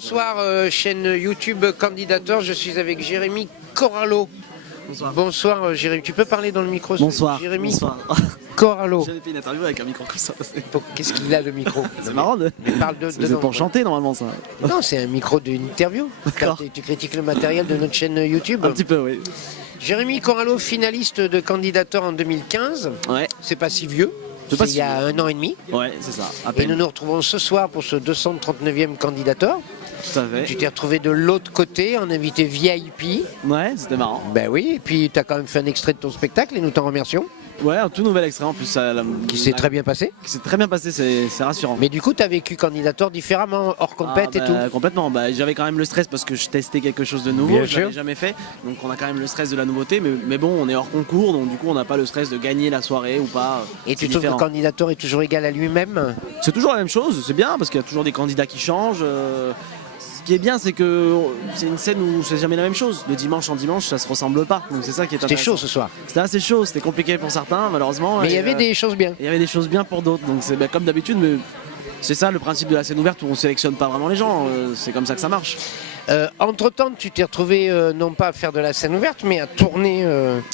Bonsoir, chaîne YouTube Candidateur, je suis avec Jérémy Corallo. Bonsoir. Bonsoir Jérémy, tu peux parler dans le micro? Bonsoir. Jérémy Bonsoir. Corallo. J'avais fait une interview avec un micro comme ça. Qu'est-ce qu'il a le micro? C'est marrant de... Mais parle C'est pour chanter normalement ça. Non, c'est un micro d'une interview. D'accord. Tu critiques le matériel de notre chaîne YouTube. Un petit peu, oui. Jérémy Corallo, finaliste de Candidateur en 2015. Ouais. C'est pas si vieux. C'est pas Il si y a vieux. 1 an et demi. Ouais, c'est ça. À Et peine. nous nous retrouvons ce soir pour ce 239e Candidateur. Tout à fait. Tu t'es retrouvé de l'autre côté en invité VIP. Ouais, c'était marrant. Ben oui, et puis tu as quand même fait un extrait de ton spectacle et nous t'en remercions. Ouais, un tout nouvel extrait en plus. Qui s'est très bien passé. Qui s'est très bien passé, c'est rassurant. Mais du coup, tu as vécu Candidateur différemment, hors compète et tout. Complètement. Bah, j'avais quand même le stress parce que je testais quelque chose de nouveau. Bien Je l'avais sûr. jamais fait. Donc on a quand même le stress de la nouveauté. Mais bon, on est hors concours. Donc du coup, on n'a pas le stress de gagner la soirée ou pas. Et C'est tu trouves que le différent. Candidateur est toujours égal à lui-même? C'est toujours la même chose. C'est bien parce qu'il y a toujours des candidats qui changent. Ce qui est bien, c'est que c'est une scène où c'est jamais la même chose. De dimanche en dimanche, ça se ressemble pas. Donc c'est ça qui est C'était intéressant. chaud ce soir. C'était assez chaud, c'était compliqué pour certains, malheureusement. Mais il y et, avait des choses bien. il y avait des choses bien pour d'autres. Donc c'est comme d'habitude, mais c'est ça le principe de la scène ouverte où on sélectionne pas vraiment les gens. C'est comme ça que ça marche. Entre-temps, tu t'es retrouvé non pas à faire de la scène ouverte, mais à tourner.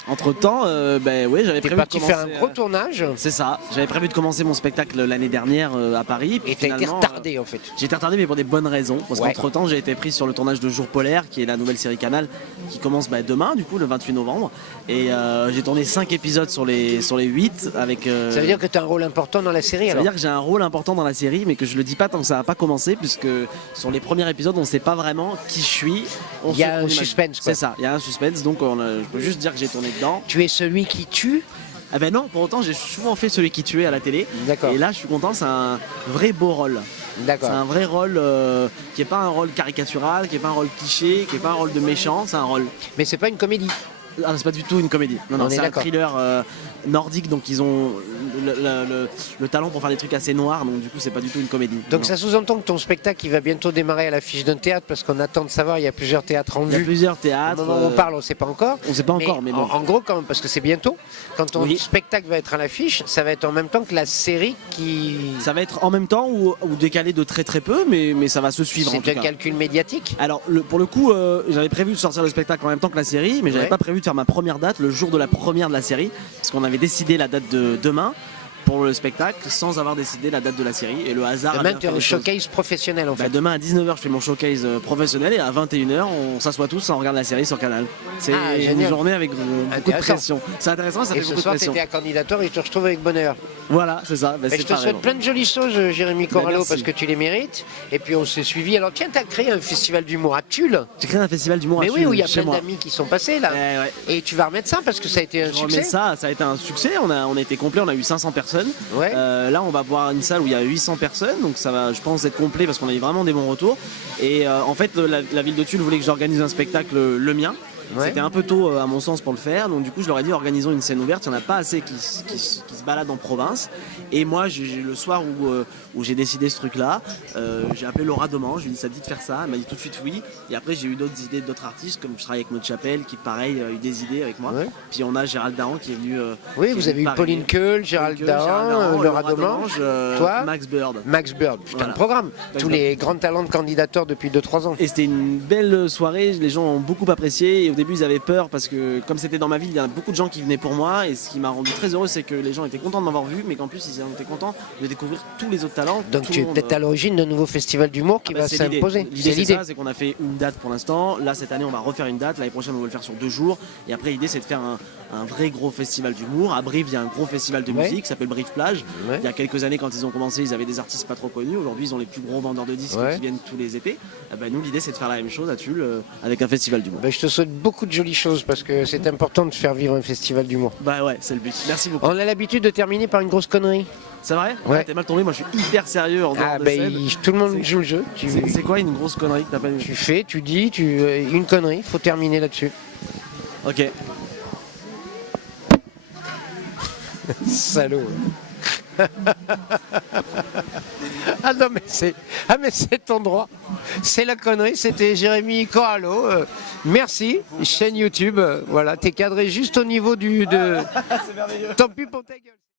Entre temps, oui, j'avais T'es prévu de parti commencer. faire un gros tournage. C'est ça. J'avais prévu de commencer mon spectacle l'année dernière à Paris. puis Et t'as été finalement, retardé en fait. J'ai été retardé mais pour des bonnes raisons. Parce Ouais. qu'entre temps j'ai été pris sur le tournage de Jour Polaire, qui est la nouvelle série Canal, qui commence demain, du coup, le 28 novembre. Et j'ai tourné 5 épisodes sur les 8 avec. Ça veut dire que tu as un rôle important dans la série Ça veut alors? dire que j'ai un rôle important dans la série, mais que je le dis pas tant que ça n'a pas commencé, puisque sur les premiers épisodes, on ne sait pas vraiment qui je suis. Il y a un suspense, quoi. C'est ça, il y a un suspense, donc je peux juste dire que j'ai tourné dedans. Tu es celui qui tue? Ah ben non, pour autant, j'ai souvent fait celui qui tuait à la télé. D'accord. Et là, je suis content, c'est un vrai beau rôle. C'est D'accord. un vrai rôle qui n'est pas un rôle caricatural, qui n'est pas un rôle cliché, qui n'est pas un rôle de méchant, c'est un rôle. Mais c'est pas une comédie. Ah, c'est pas du tout une comédie. Non, On non, est c'est un d'accord. thriller nordique, donc ils ont le talent pour faire des trucs assez noirs, donc du coup, c'est pas du tout une comédie. Donc Non. ça sous-entend que ton spectacle il va bientôt démarrer à l'affiche d'un théâtre parce qu'on attend de savoir, il y a plusieurs théâtres en Il y a vue. plusieurs Au théâtres. moment où on parle, on ne sait pas encore. On sait pas encore, mais bon. En gros, quand même, parce que c'est bientôt, quand ton Oui. spectacle va être à l'affiche, ça va être en même temps que la série qui. Ça va être en même temps ou décalé de très très peu, mais ça va se suivre en C'est tout un cas. calcul médiatique. Alors pour le coup, j'avais prévu de sortir le spectacle en même temps que la série, mais j'avais Ouais. pas prévu de faire ma première date le jour de la première de la série, parce qu'on avait décidé la date de demain pour le spectacle sans avoir décidé la date de la série, et le hasard a Demain, bien tu as fait un les choses. showcase professionnel en fait. Demain à 19h je fais mon showcase professionnel, et à 21h on s'assoit tous, on regarde la série sur Canal. C'est Ah, une génial. journée avec beaucoup de Intéressant. pression. C'est intéressant, ça Et fait ce beaucoup de soir, tu pression. étais à Candidateur et je te retrouve avec bonheur. Voilà, c'est ça. Et C'est je te pareil. souhaite plein de jolies choses, Jérémy Corallo, merci. parce que tu les mérites. Et puis on s'est suivis. Alors tiens, tu as créé un festival d'humour à Tulle. J'ai créé un festival d'humour à Mais oui, Tulle, où il y a chez plein moi. d'amis qui sont passés là. Ouais. Et tu vas remettre ça parce que ça a été un Je remets succès. ça a été un succès, on a été complet, on a eu 500 personnes. Ouais. Là on va voir une salle où il y a 800 personnes, donc ça va je pense être complet parce qu'on a eu vraiment des bons retours. Et en fait la ville de Tulle voulait que j'organise un spectacle, le mien. Ouais. C'était un peu tôt à mon sens pour le faire, donc du coup je leur ai dit organisons une scène ouverte, il n'y en a pas assez qui se baladent en province. Et moi le soir où j'ai décidé ce truc là, j'ai appelé Laura Doman, je lui ai dit ça te dit de faire ça, elle m'a dit tout de suite oui. Et après j'ai eu d'autres idées d'autres artistes, comme je travaille avec Maud Chapelle qui pareil a eu des idées avec moi. Ouais. Puis on a Gérald Daran qui est venu. Oui, qui est vous venu avez eu parrainer. Pauline Keul, Gérald Daran, Laura Laura Domange, Domange, toi, Max Bird. Max Bird. Putain, Voilà. le programme. Tous Bird. les grands talents de candidateurs depuis 2-3 ans. Et c'était une belle soirée, les gens ont beaucoup apprécié, et au début ils avaient peur parce que comme c'était dans ma ville, il y a beaucoup de gens qui venaient pour moi, et ce qui m'a rendu très heureux c'est que les gens étaient contents de m'avoir vu, mais qu'en plus ils étaient contents de découvrir tous les autres talents. Donc Tout tu le es monde, peut-être à l'origine d'un nouveau festival d'humour qui va c'est l'idée. s'imposer. L'idée C'est c'est l'idée. ça, c'est qu'on a fait une date pour l'instant, là cette année on va refaire une date, l'année prochaine on va le faire sur 2 jours, et après l'idée c'est de faire un vrai gros festival d'humour. À Brive il y a un gros festival de Ouais. musique qui s'appelle Brive Plage. Ouais. Il y a quelques années quand ils ont commencé ils avaient des artistes pas trop connus, aujourd'hui ils ont les plus gros vendeurs de disques Ouais. qui viennent tous les étés. Nous l'idée c'est de faire la même chose à Tulle avec un festival d'humour. Ben, je te souhaite beaucoup de jolies choses parce que c'est important de faire vivre un festival d'humour. Bah ouais, c'est le but. Merci beaucoup. On a l'habitude de terminer par une grosse connerie. C'est vrai? Ouais. T'es mal tombé, moi je suis hyper sérieux en dehors Ah de ben scène. tout le monde C'est- joue le jeu. C'est quoi une grosse connerie que t'as pas eu? Tu fais, tu dis, une connerie, il faut terminer là-dessus. Ok. Salaud. Ah non mais c'est ton droit. C'est la connerie, c'était Jérémy Corallo. Merci, chaîne YouTube. Voilà, t'es cadré juste au niveau de. C'est merveilleux. Tant pis pour ta gueule.